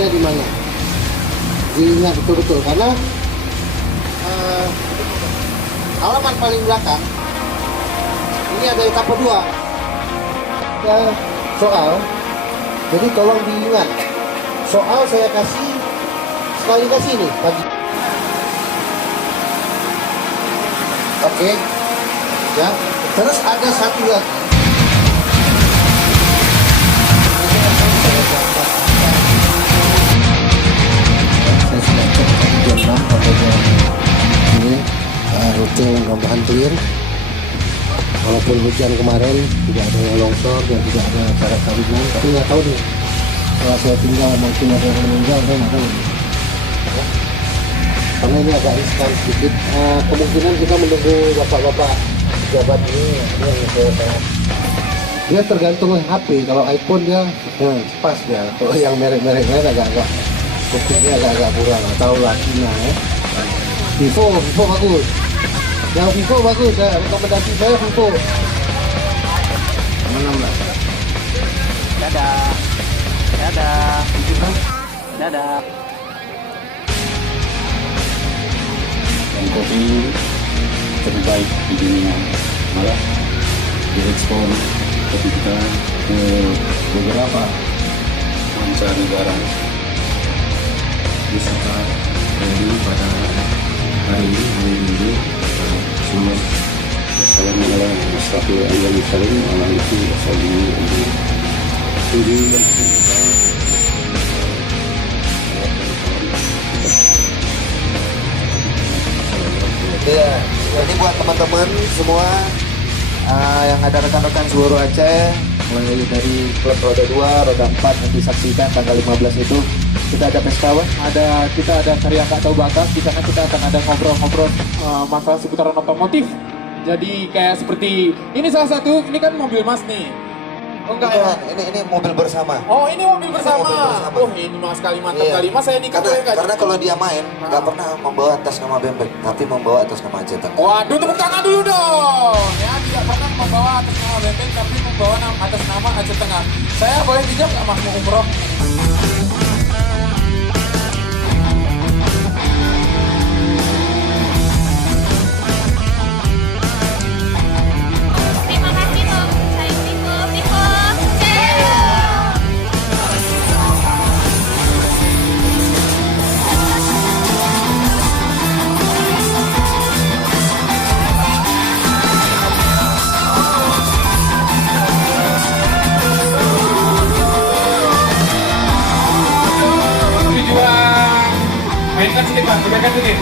posisinya di mana. Diingat betul-betul karena halaman paling belakang ini ada etapa 2 ada soal, jadi tolong diingat. Soal saya kasih sekali kasih nih pagi. Oke. Ya, terus ada satu lagi. Saya sudah cek jam 6 katanya ini rute mudah-mudahan clear. Walaupun hujan kemarin tidak ada longsor dan tidak ada acara kawinan, tapi nggak tahu nih kalau saya tinggal mungkin ada yang meninggal, saya nggak tahu. Karena ini agak riskan sedikit. Kemungkinan kita menunggu bapak-bapak pejabat ini yang saya tahu. Dia tergantung HP. Kalau iPhone dia pas dia. Kalau yang merek-merek lain agak-agak buktinya agak-agak kurang. Atau Latina ya. Vivo bagus. Yang Vivo bagus ya. Rekomendasi saya Vivo. Mana mbak? Dadah. Dadah. Dan kopi terbaik di dunia, malah diekspor kopi kita ke beberapa mancanegara. Wisata ini pada hari Minggu semua Assalamualaikum warahmatullahi wabarakatuh. Ya, ini buat teman-teman semua yang ada rekan-rekan seluruh Aceh, mulai dari klub roda 2, roda 4 nanti saksikan tanggal 15 itu kita ada pesta, Kita ada karya Kak Tahu Batas. Di sana kita akan ada ngobrol-ngobrol masalah seputaran otomotif. Jadi kayak seperti ini salah satu, ini kan mobil Mas nih. Oh enggak ya? ini mobil bersama. Oh ini mobil bersama. Mobil bersama. Oh ini Mas kali mantap Iya. kali. Mas saya nikah Karena kalau dia main nggak pernah membawa atas nama bembek, tapi membawa atas nama Acetan. Waduh, tepuk tangan dulu dong. Ya, tidak pernah membawa atas nama benteng, tapi membawa atas nama Aceh Tengah. Saya boleh pinjam nggak Mas mau umroh? Terima kasih loh, saya Vivo. Tujuan mainkan sedikit Mas, sedikit.